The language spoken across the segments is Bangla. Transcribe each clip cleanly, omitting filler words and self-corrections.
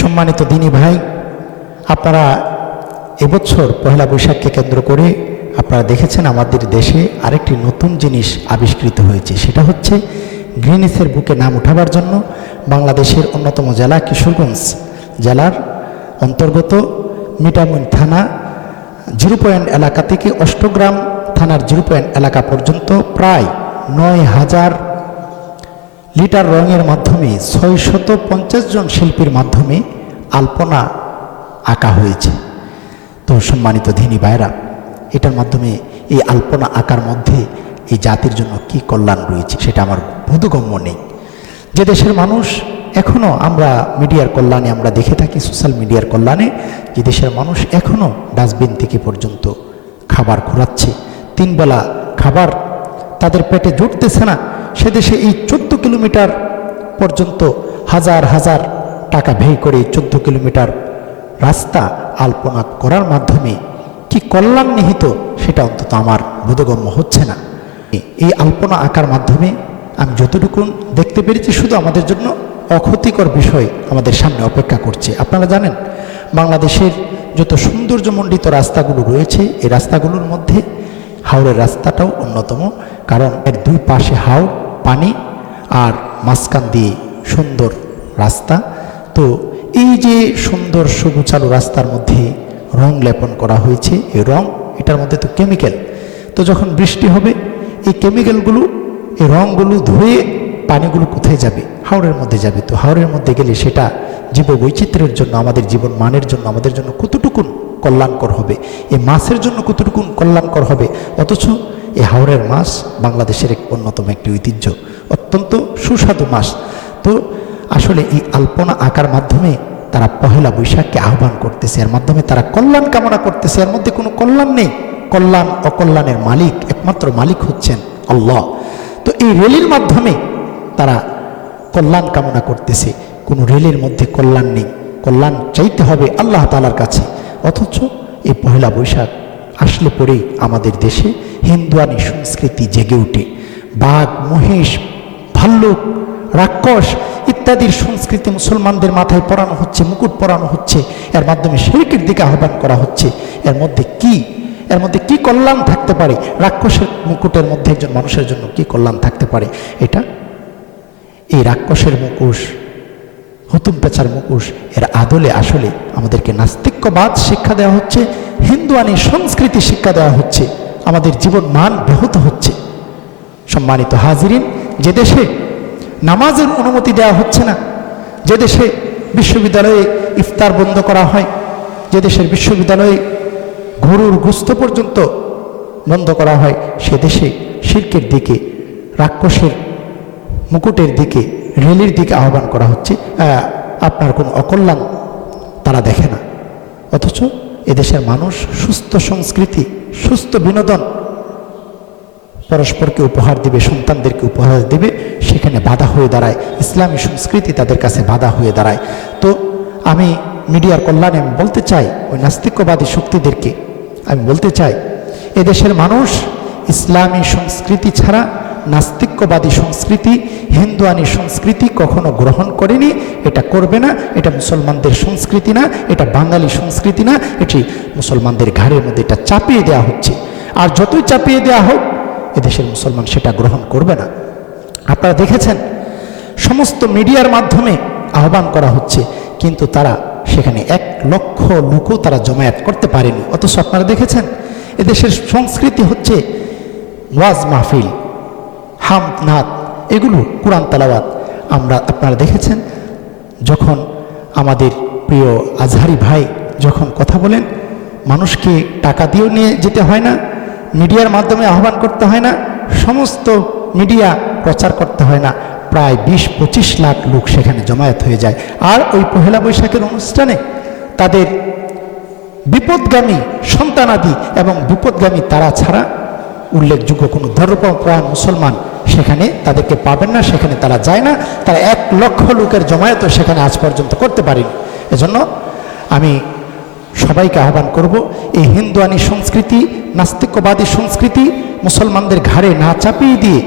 সম্মানিত দিনী ভাই, আপনারা এবছর পহেলা বৈশাখকে কেন্দ্র করে আপনারা দেখেছেন আমাদের দেশে আরেকটি নতুন জিনিস আবিষ্কৃত হয়েছে। সেটা হচ্ছে গিনেসের বুকে নাম উঠাবার জন্য বাংলাদেশের অন্যতম জেলা কিশোরগঞ্জ জেলার অন্তর্গত মিঠামইন থানা 0 পয়েন্ট এলাকা থেকে অষ্টগ্রাম থানার 0 পয়েন্ট এলাকা পর্যন্ত প্রায় 9000 লিটার রঙের মাধ্যমে 650 জন শিল্পীর মাধ্যমে আলপনা আঁকা হয়েছে। তো সম্মানিত ধিনী ভাইরা, এটার মাধ্যমে এই আলপনা আঁকার মধ্যে এই জাতির জন্য কি কল্যাণ রয়েছে সেটা আমার বোধগম্য নেই। যে দেশের মানুষ এখনও আমরা মিডিয়ার কল্যাণে আমরা দেখে থাকি, সোশ্যাল মিডিয়ার কল্যাণে যে দেশের মানুষ এখনও ডাস্টবিন থেকে পর্যন্ত খাবার ঘোরাচ্ছে, 3 বেলা খাবার তাদের পেটে জুটতেছে না, সে দেশে এই 14 কিলোমিটার পর্যন্ত হাজার হাজার টাকা ব্যয় করে 14 কিলোমিটার রাস্তা আলপনা করার মাধ্যমে কি কল্যাণ নিহিত সেটা অন্তত আমার বোধগম্য হচ্ছে না। এই আলপনা আঁকার মাধ্যমে আমি যতটুকু দেখতে পেরেছি শুধু আমাদের জন্য অক্ষতিকর বিষয় আমাদের সামনে অপেক্ষা করছে। আপনারা জানেন বাংলাদেশের যত সৌন্দর্যমণ্ডিত রাস্তাগুলো রয়েছে এই রাস্তাগুলোর মধ্যে হাওড়ের রাস্তাটাও অন্যতম, কারণ এর 2 পাশে হাওড় পানি আর মাঝখান দিয়ে সুন্দর রাস্তা। তো এই যে সুন্দর সুগুছালো রাস্তার মধ্যে রং লেপন করা হয়েছে, এই রং এটার মধ্যে তো কেমিক্যাল, তো যখন বৃষ্টি হবে এই কেমিক্যালগুলো এই রঙগুলো ধুয়ে পানিগুলো কোথায় যাবে? হাওড়ের মধ্যে যাবে। তো হাওড়ের মধ্যে গেলে সেটা জীববৈচিত্র্যের জন্য আমাদের জীবন মানের জন্য আমাদের জন্য কতটুকুন কল্যাণকর হবে, এই মাছের জন্য কতটুকুন কল্যাণকর হবে। অথচ এই হাওড়ের মাছ বাংলাদেশের এক অন্যতম একটি ঐতিহ্য, অত্যন্ত সুস্বাদু মাছ। তো আসলে এই আলপনা আঁকার মাধ্যমে তারা পহেলা বৈশাখকে আহ্বান করতেছে, এর মাধ্যমে তারা কল্যাণ কামনা করতেছে। এর মধ্যে কোনো কল্যাণ নেই, কল্যাণ অকল্যাণের মালিক একমাত্র মালিক হচ্ছেন আল্লাহ। তো এই রেলির মাধ্যমে তারা কল্যাণ কামনা করতেছে, কোনো রেলের মধ্যে কল্যাণ নেই, কল্যাণ চাইতে হবে আল্লাহ তাআলার কাছে। অথচ এই পহেলা বৈশাখ আসলে পরেই আমাদের দেশে হিন্দুয়ানি সংস্কৃতি জেগে ওঠে। বাঘ, মহিষ, ভাল্লুক, রাক্ষস ইত্যাদির সংস্কৃতি মুসলমানদের মাথায় পরানো হচ্ছে, মুকুট পরানো হচ্ছে, এর মাধ্যমে শিরকের দিকে আহ্বান করা হচ্ছে। এর মধ্যে কি কল্যাণ থাকতে পারে? রাক্ষসের মুকুটের মধ্যে একজন মানুষের জন্য কি কল্যাণ থাকতে পারে? এটা এই রাক্ষসের মুখোশ, হুতুম পেঁচার মুখোশ, এর আদলে আসলে আমাদেরকে নাস্তিক্যবাদ শিক্ষা দেওয়া হচ্ছে, হিন্দুয়ানি সংস্কৃতি শিক্ষা দেওয়া হচ্ছে, আমাদের জীবন মান ব্যাহত হচ্ছে। সম্মানিত হাজিরিন, যে দেশে নামাজের অনুমতি দেওয়া হচ্ছে না, যে দেশে বিশ্ববিদ্যালয়ে ইফতার বন্ধ করা হয়, যে দেশের বিশ্ববিদ্যালয়ে গরুর গোশত পর্যন্ত বন্ধ করা হয়, সে দেশে শিরকের দিকে, রাক্ষসের মুকুটের দিকে, রেলির দিকে আহ্বান করা হচ্ছে। আপনার কোনো অকল্যাণ তারা দেখে না। অথচ এদেশের মানুষ সুস্থ সংস্কৃতি, সুস্থ বিনোদন পরস্পরকে উপহার দিবে, সন্তানদেরকে উপহার দিবে, সেখানে বাধা হয়ে দাঁড়ায় ইসলামী সংস্কৃতি, তাদের কাছে বাধা হয়ে দাঁড়ায়। তো আমি মিডিয়ার কল্যাণে আমি বলতে চাই, ওই নাস্তিক্যবাদী শক্তিদেরকে আমি বলতে চাই, এদেশের মানুষ ইসলামী সংস্কৃতি ছাড়া নাস্তিক্যবাদী সংস্কৃতি, হিন্দুয়ানি সংস্কৃতি কখনো গ্রহণ করেনি, এটা করবে না। এটা মুসলমানদের সংস্কৃতি না, এটা বাঙালি সংস্কৃতি না, এটি মুসলমানদের ঘাড়ের মধ্যে এটা চাপিয়ে দেওয়া হচ্ছে। আর যতই চাপিয়ে দেওয়া হোক এদেশের মুসলমান সেটা গ্রহণ করবে না। আপনারা দেখেছেন সমস্ত মিডিয়ার মাধ্যমে আহ্বান করা হচ্ছে, কিন্তু তারা সেখানে 1 লক্ষ লোকও তারা জমায়েত করতে পারেনি। অথচ আপনারা দেখেছেন এদেশের সংস্কৃতি হচ্ছে ওয়াজ মাহফিল, হামদ নাত, এগুলো কোরআন তেলাওয়াত। আপনারা দেখেছেন যখন আমাদের প্রিয় আজহারি ভাই যখন কথা বলেন, মানুষকে টাকা দিয়েও নিয়ে যেতে হয় না, মিডিয়ার মাধ্যমে আহ্বান করতে হয় না, সমস্ত মিডিয়া প্রচার করতে হয় না, প্রায় 20-25 লাখ লোক সেখানে জমায়েত হয়ে যায়। আর ওই পহেলা বৈশাখের অনুষ্ঠানে তাদের বিপদগামী সন্তানাদি এবং বিপদগামী তারা ছাড়া উল্লেখযোগ্য কোনো ধর্মপ্রাণ মুসলমান সেখানে তাদেরকে পাবেন না, সেখানে তারা যায় না। তারা 1 লক্ষ লোকের জমায়েতও সেখানে আজ পর্যন্ত করতে পারেনি। এজন্য আমি সবাইকে আহ্বান করব, এই হিন্দুয়ানি সংস্কৃতি, নাস্তিক্যবাদী সংস্কৃতি মুসলমানদের ঘাড়ে না চাপিয়ে দিয়ে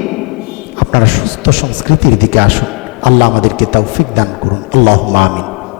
আপনারা সুস্থ সংস্কৃতির দিকে আসুন। আল্লাহ আমাদেরকে তৌফিক দান করুন। আল্লাহুম্মা আমিন।